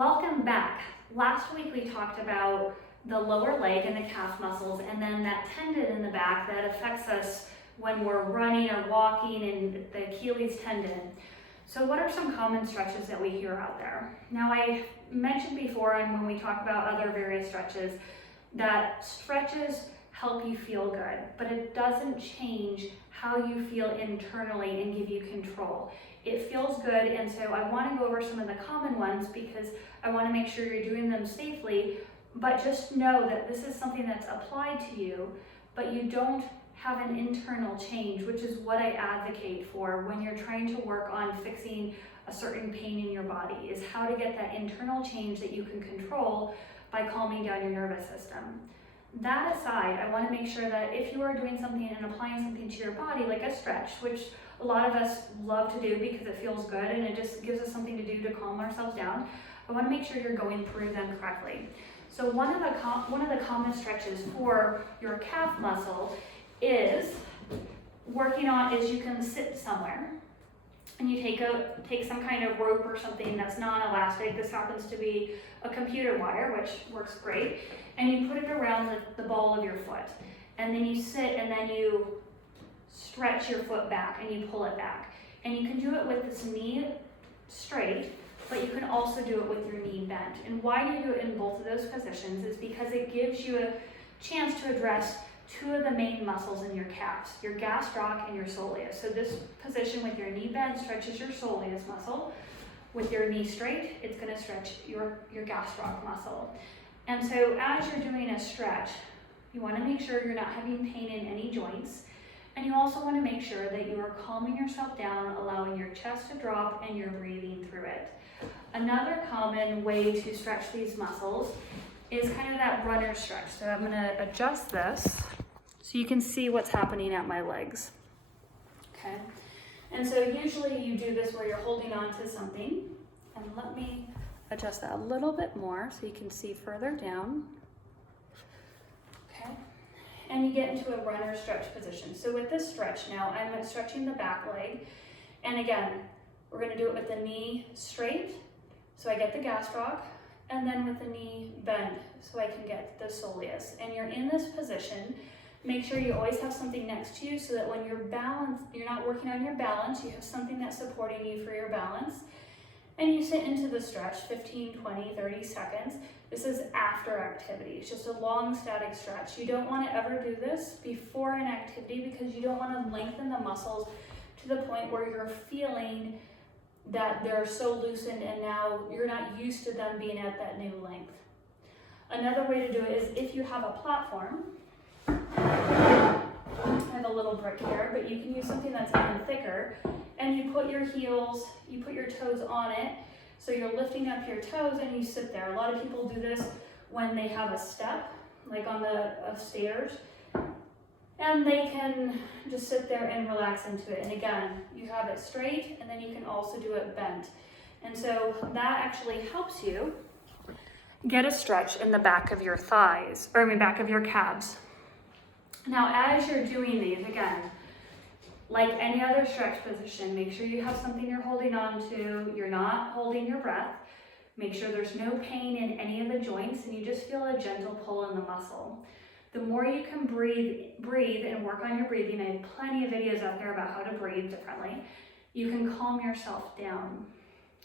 Welcome back. Last week we talked about the lower leg and the calf muscles, and then that tendon in the back that affects us when we're running or walking, and the Achilles tendon. So what are some common stretches that we hear out there? Now, I mentioned before, and when we talk about other various stretches, that stretches help you feel good, but it doesn't change how you feel internally and give you control. It feels good, and so I want to go over some of the common ones because I want to make sure you're doing them safely, but just know that this is something that's applied to you, but you don't have an internal change, which is what I advocate for when you're trying to work on fixing a certain pain in your body, is how to get that internal change that you can control by calming down your nervous system. That aside, I want to make sure that if you are doing something and applying something to your body, like a stretch, which a lot of us love to do because it feels good and it just gives us something to do to calm ourselves down, I want to make sure you're going through them correctly. So one of the common stretches for your calf muscle is you can sit somewhere and you take some kind of rope or something that's non-elastic. This happens to be a computer wire, which works great, and you put it around the ball of your foot, and then you sit and then you stretch your foot back and you pull it back. And you can do it with this knee straight, but you can also do it with your knee bent. And why you do it in both of those positions is because it gives you a chance to address two of the main muscles in your calves, your gastroc and your soleus. So this position with your knee bent stretches your soleus muscle. With your knee straight, it's going to stretch your gastroc muscle. And so as you're doing a stretch, you want to make sure you're not having pain in any joints. And you also want to make sure that you are calming yourself down, allowing your chest to drop, and you're breathing through it. Another common way to stretch these muscles is kind of that runner stretch. So I'm going to adjust this so you can see what's happening at my legs. Okay. And so usually you do this where you're holding on to something. And let me adjust that a little bit more so you can see further down. Okay. And you get into a runner stretch position. So with this stretch now, I'm stretching the back leg. And again, we're going to do it with the knee straight, so I get the gastroc, and then with the knee bent, so I can get the soleus. And you're in this position. Make sure you always have something next to you so that when you're balanced, you're not working on your balance, you have something that's supporting you for your balance. And you sit into the stretch, 15, 20, 30 seconds. This is after activity. It's just a long static stretch. You don't want to ever do this before an activity because you don't want to lengthen the muscles to the point where you're feeling that they're so loosened and now you're not used to them being at that new length. Another way to do it is if you have a platform. I have a little brick here, but you can use something that's even thicker, and you put your toes on it, so you're lifting up your toes and you sit there. A lot of people do this when they have a step, like on the stairs, and they can just sit there and relax into it. And again, you have it straight, and then you can also do it bent. And so that actually helps you get a stretch in the back of your thighs, back of your calves. Now, as you're doing these, again, like any other stretch position, make sure you have something you're holding on to. You're not holding your breath. Make sure there's no pain in any of the joints, and you just feel a gentle pull in the muscle. The more you can breathe and work on your breathing, I have plenty of videos out there about how to breathe differently, you can calm yourself down.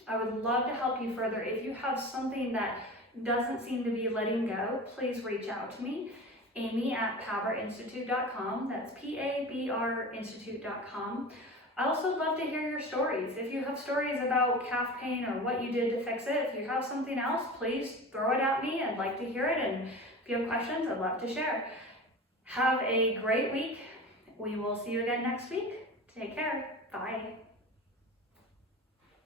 I would love to help you further. If you have something that doesn't seem to be letting go, please reach out to me. Amy@pabrinstitute.com. That's PABRinstitute.com. I also love to hear your stories. If you have stories about calf pain or what you did to fix it, if you have something else, please throw it at me. I'd like to hear it. And if you have questions, I'd love to share. Have a great week. We will see you again next week. Take care. Bye.